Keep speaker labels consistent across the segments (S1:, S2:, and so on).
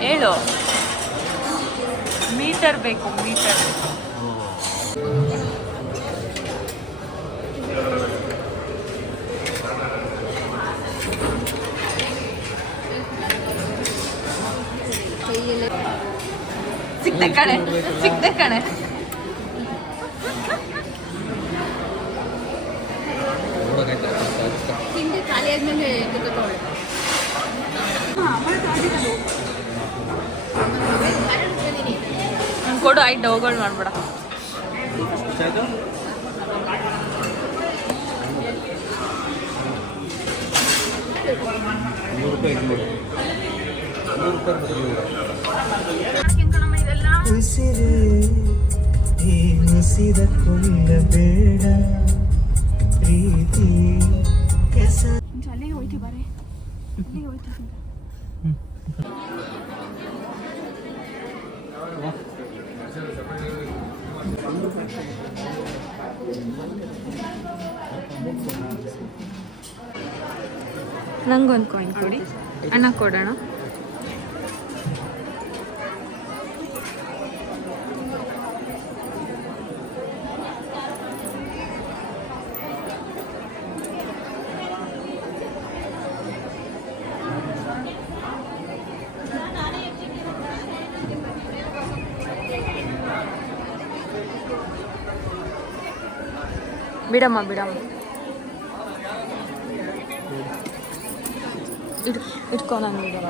S1: ಹೇಳು ಮೀಟರ್ ಬೇಕು ಮೀಟರ್ ಸಿಕ್ತೆ ಕಣೆ ಸಿಕ್ತೆ ಕಣೆ
S2: ತಿಂಡಿ ಖಾಲಿ ಆದ್ಮೇಲೆ
S1: ಹ್ಮ್, ಕೊಡು. ಆಯ್ತು ಡೌಗಳು ಮಾಡ್ಬೇಡ.
S3: ನೂರು ರೂಪಾಯಿ ನೂರು ರೂಪಾಯಿ
S4: ಉಸಿರೇ ಈ ಮುಸಿದ ಪ್ರೀತಿ
S1: ನಂಗೊಂದು ಕಾಯಿನ್ ಕೊಡಿ. ಅಣ್ಣ ಕೊಡೋಣ. ಬಿಡಮ್ಮ ಬಿಡಮ್ಮ ಇಟ್ ಇಟ್ಕೊ ನಾನು ಬಿಡಲ್ಲ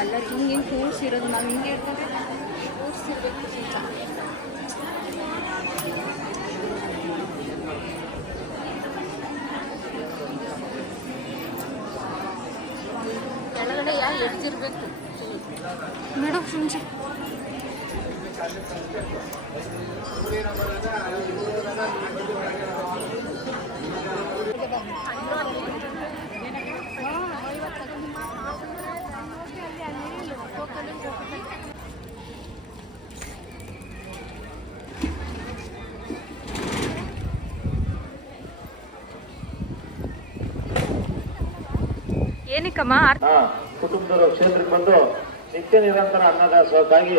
S2: ಎಲ್ಲ ಹಿಂಗೆ ಹಿಂಗೆ ಕೂರ್ಸಿರೋದು ನಾವು ಹಿಂಗೆ
S1: ಏನಕ್ಕಮ್ಮ?
S5: ಕುಟುಂಬದವರು ಕ್ಷೇತ್ರಕ್ಕೆ ಬಂದು ನಿತ್ಯ ನಿರಂತರ ಅನ್ನದಾಸೋಹಕ್ಕಾಗಿ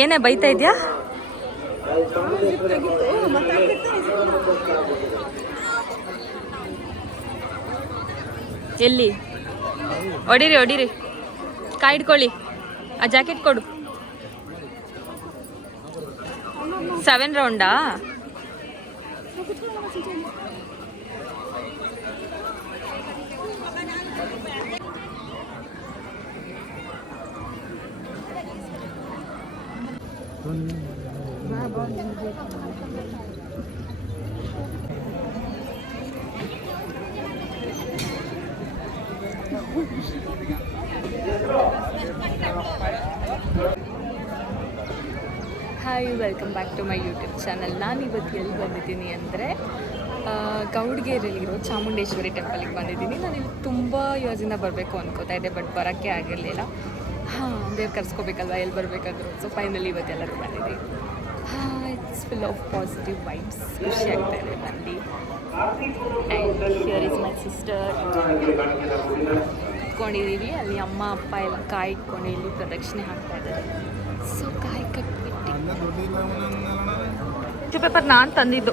S1: ಏನೇ ಬೈತಾ ಇದ್ಯಾ? ಎಲ್ಲಿ? ಹೊಡಿರಿ ಹೊಡಿರಿ. ಕಾಯಿ ಇಟ್ಕೊಳ್ಳಿ. ಆ ಜಾಕೆಟ್ ಕೊಡು. Seven ರೌಂಡಾ hi welcome back to my YouTube channel ನಾನು ಇವತ್ತು ಎಲ್ಲಿ ಬಂದಿದ್ದೀನಿ ಅಂದರೆ ಗೌಡ್ಗೇರಿಯಲ್ಲಿರೋ ಚಾಮುಂಡೇಶ್ವರಿ ಟೆಂಪಲಿಗೆ ಬಂದಿದ್ದೀನಿ. ನಾನು ಇಲ್ಲಿ ತುಂಬ ಯೋಜನೆ ಬರಬೇಕು ಅನ್ಕೋತಾ ಇದ್ದೆ ಬಟ್ ಬರೋಕ್ಕೆ ಆಗಿರಲಿಲ್ಲ. ಹಾಂ, ದೇವ್ರು ಕರ್ಸ್ಕೋಬೇಕಲ್ವ? ಎಲ್ಲಿ ಬರಬೇಕಾದ್ರು. ಸೊ ಫೈನಲಿ ಇವತ್ತೆಲ್ಲರೂ ಬಂದಿದೆ ಹಾಂ it's full of positive vibes ಖುಷಿ ಆಗ್ತಾ ಇದೆ ಬಂದು and here is my sister ಇಟ್ಕೊಂಡಿದ್ದೀವಿ ಅಲ್ಲಿ ಅಮ್ಮ, ಅಪ್ಪ ಎಲ್ಲ ಕಾಯಿ ಇಟ್ಕೊಂಡು ಇಲ್ಲಿ ಪ್ರದಕ್ಷಿಣೆ ಹಾಕ್ತಾ ಇದ್ದಾರೆ. ಸೊ ಕಾಯಿ ಕಟ್ಬಿಟ್ಟು. ಪೇಪರ್ ನಾನು ತಂದಿದ್ದು.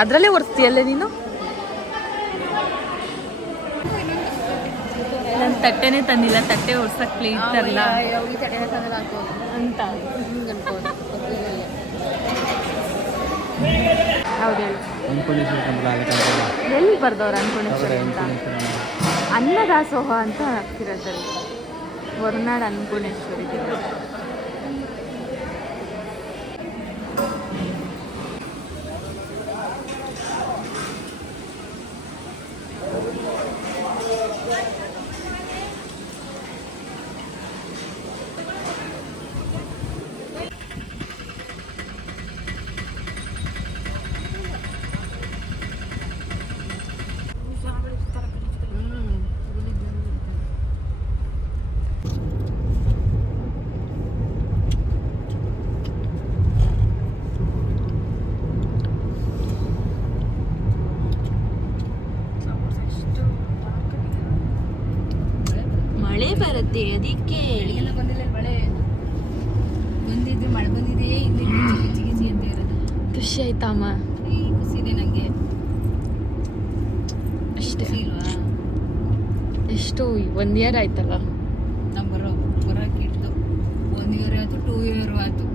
S1: ಅದರಲ್ಲೇ ಒರೆಸ್ತೀಯಲ್ಲೇ ನೀನು? ತಟ್ಟೆನೇ ತಂದಿಲ್ಲ ತಟ್ಟೆ ಒರ್ಸಕ್ಕೆ ಪ್ಲೇಟ್ ತರಲ್ಲ ಅಂತ. ಎಲ್ಲಿ ಬರ್ದವ್ರು ಅನ್ಕೊಂಡೇಶ್ವರಿ ಅಂತ? ಅನ್ನದಾಸೋಹ ಅಂತ ಆಗ್ತಿರೋದಲ್ಲಿ ಹೊರನಾಡು ಅನ್ನಪೂರ್ಣೇಶ್ವರಿ ದೇವರು ಮಳೆ ಬರುತ್ತೆ ಅದಕ್ಕೆ.
S2: ಎಲ್ಲ ಬಂದಿಲ್ಲ ಮಳೆ. ಬಂದಿದ್ರೆ ಮಳೆ ಬಂದಿದೆ ಇಲ್ಲಿ ಗಿಜಿ ಗಿಜಿ ಅಂತ ಇರೋದು.
S1: ಖುಷಿ ಆಯ್ತಮ್ಮ
S2: ಈ ಖುಷಿ ಇದೆ ನನಗೆ
S1: ಅಷ್ಟೇ.
S2: ಇಲ್ವಾ?
S1: ಎಷ್ಟು ಒನ್ ಇಯರ್ ಆಯ್ತಲ್ಲ?
S2: ನಾವು ಬರೋ ಬರೋಕೆ ಇಟ್ಟು ಒನ್ ಇಯರ್ ಆಯ್ತು ಟೂ ಇಯರ್ ಆಯ್ತು.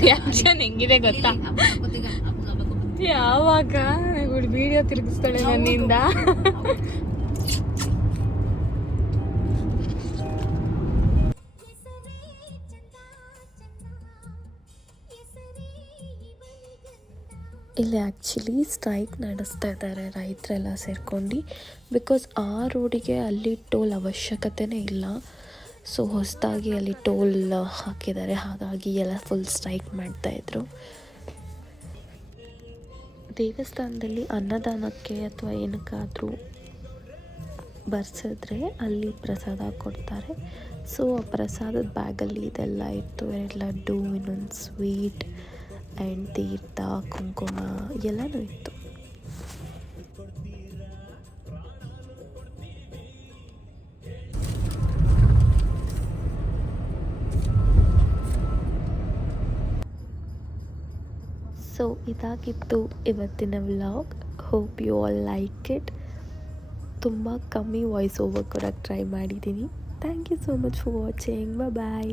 S1: ರಿಯಾಕ್ಷನ್ ಹೆಂಗಿದೆ ಗೊತ್ತಾ? ಯಾವಾಗ ವಿಡಿಯೋ ತಿರುಗಿಸ್ತಾಳೆ ನನ್ನಿಂದ.
S6: ಇಲ್ಲಿ ಆ್ಯಕ್ಚುಲಿ ಸ್ಟ್ರೈಕ್ ನಡೆಸ್ತಾ ಇದ್ದಾರೆ ರೈತರೆಲ್ಲ ಸೇರ್ಕೊಂಡು ಬಿಕಾಸ್ ಆ ರೋಡಿಗೆ ಅಲ್ಲಿ ಟೋಲ್ ಅವಶ್ಯಕತೆನೇ ಇಲ್ಲ. ಸೊ ಹೊಸದಾಗಿ ಅಲ್ಲಿ ಟೋಲ್ ಹಾಕಿದ್ದಾರೆ ಹಾಗಾಗಿ ಎಲ್ಲ ಫುಲ್ ಸ್ಟ್ರೈಕ್ ಮಾಡ್ತಾಯಿದ್ರು ದೇವಸ್ಥಾನದಲ್ಲಿ ಅನ್ನದಾನಕ್ಕೆ ಅಥವಾ ಏನಕ್ಕಾದರೂ ಬರ್ಸಿದ್ರೆ ಅಲ್ಲಿ ಪ್ರಸಾದ ಕೊಡ್ತಾರೆ. ಸೊ, ಆ ಪ್ರಸಾದದ ಬ್ಯಾಗಲ್ಲಿ ಇದೆಲ್ಲ ಇತ್ತು ಎರಡು ಲಡ್ಡು, ಇನ್ನೊಂದು ಸ್ವೀಟ್, ಆ್ಯಂಡ್ ತೀರ್ಥ, ಕುಂಕುಮ ಎಲ್ಲನೂ ಇತ್ತು. ಸೊ ಇದಾಗಿತ್ತು ಇವತ್ತಿನ vlog. Hope you all like it ತುಂಬ ಕಮ್ಮಿ ವಾಯ್ಸ್ ಓವರ್ ಕೊಡೋಕ್ಕೆ ಟ್ರೈ ಮಾಡಿದ್ದೀನಿ. Thank you so much for watching bye